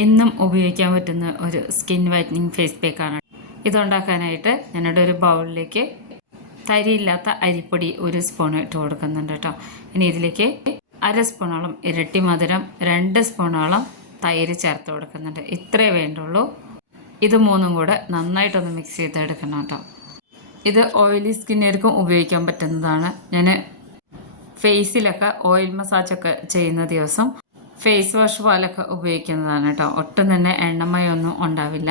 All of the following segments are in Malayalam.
എന്നും ഉപയോഗിക്കാൻ പറ്റുന്ന ഒരു സ്കിൻ വൈറ്റനിങ് ഫേസ് പാക്കാണ് ഇതുണ്ടാക്കാനായിട്ട് ഞാനിവിടെ ഒരു ബൗളിലേക്ക് തരിയില്ലാത്ത അരിപ്പൊടി ഒരു സ്പൂൺ ഇട്ട് കൊടുക്കുന്നുണ്ട് കേട്ടോ ഇനി ഇതിലേക്ക് അര സ്പൂണോളം ഇരട്ടി മധുരം രണ്ട് സ്പൂണോളം തൈര് ചേർത്ത് കൊടുക്കുന്നുണ്ട്. ഇത്രേ വേണ്ടുള്ളൂ. ഇത് മൂന്നും കൂടെ നന്നായിട്ടൊന്ന് മിക്സ് ചെയ്തെടുക്കണം കേട്ടോ ഇത് ഓയിലി സ്കിന്നുകാർക്കും ഉപയോഗിക്കാൻ പറ്റുന്നതാണ്. ഞാൻ ഫേസിലൊക്കെ ഓയിൽ മസാജൊക്കെ ചെയ്യുന്ന ദിവസം ഫേസ് വാഷ് പോലൊക്കെ ഉപയോഗിക്കുന്നതാണ് കേട്ടോ ഒട്ടും തന്നെ എണ്ണമയൊന്നും ഉണ്ടാവില്ല.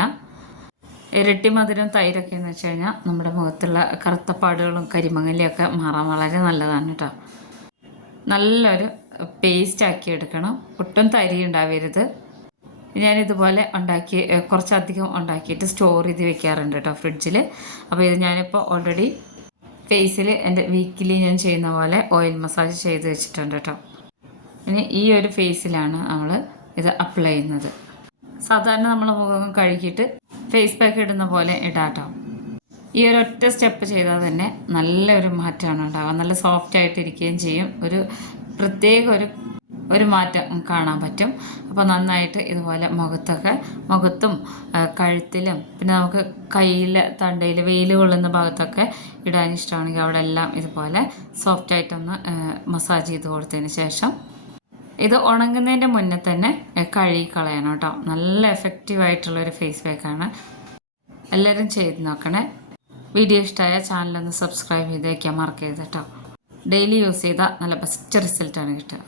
ഇരട്ടി മധുരം തൈരൊക്കെ എന്ന് വെച്ച് കഴിഞ്ഞാൽ നമ്മുടെ മുഖത്തുള്ള കറുത്തപ്പാടുകളും കരിമങ്ങലിയൊക്കെ മാറാൻ വളരെ നല്ലതാണ് കേട്ടോ നല്ലൊരു പേസ്റ്റ് ആക്കി എടുക്കണം. ഒട്ടും തരി ഉണ്ടാവരുത്. ഞാനിതുപോലെ ഉണ്ടാക്കി കുറച്ചധികം ഉണ്ടാക്കിയിട്ട് സ്റ്റോർ ചെയ്ത് വെക്കാറുണ്ട് കേട്ടോ ഫ്രിഡ്ജിൽ അപ്പോൾ ഇത് ഞാനിപ്പോൾ ഓൾറെഡി ഫേസിൽ എന്റെ വീക്കിലി ഞാൻ ചെയ്യുന്ന പോലെ ഓയിൽ മസാജ് ചെയ്ത് വെച്ചിട്ടുണ്ട് കേട്ടോ ഇനി ഈ ഒരു ഫേസിലാണ് നമ്മൾ ഇത് അപ്ലൈ ചെയ്യുന്നത്. സാധാരണ നമ്മൾ മുഖം കഴുകിയിട്ട് ഫേസ് പാക്ക് ഇടുന്ന പോലെ ഇടാട്ടോ. ഈ ഒരു ഒറ്റ സ്റ്റെപ്പ് ചെയ്താൽ തന്നെ നല്ലൊരു മാറ്റമാണ് ഉണ്ടാവുക. നല്ല സോഫ്റ്റ് ആയിട്ടിരിക്കുകയും ചെയ്യും. ഒരു പ്രത്യേക ഒരു ഒരു മാറ്റം കാണാൻ പറ്റും. അപ്പോൾ നന്നായിട്ട് ഇതുപോലെ മുഖത്തൊക്കെ മുഖത്തും കഴുത്തിലും പിന്നെ നമുക്ക് കയ്യിൽ തണ്ടയിൽ വെയിൽ കൊള്ളുന്ന ഭാഗത്തൊക്കെ ഇടാൻ ഇഷ്ടമാണെങ്കിൽ അവിടെ എല്ലാം ഇതുപോലെ സോഫ്റ്റ് ആയിട്ടൊന്ന് മസാജ് ചെയ്ത് കൊടുത്തതിന് ശേഷം ഇത് ഉണങ്ങുന്നതിന്റെ മുന്നേ തന്നെ കഴുകി കളയണം കേട്ടോ. നല്ല എഫക്റ്റീവ് ആയിട്ടുള്ളൊരു ഫേസ് പാക്കാണ് എല്ലാവരും ചെയ്ത് നോക്കണേ. വീഡിയോ ഇഷ്ടമായ ചാനലൊന്ന് സബ്സ്ക്രൈബ് ചെയ്ത് വയ്ക്കാൻ മറക്കരുത് കേട്ടോ. ഡെയിലി യൂസ് ചെയ്താൽ നല്ല ബെസ്റ്റ് റിസൾട്ടാണ് കിട്ടുക.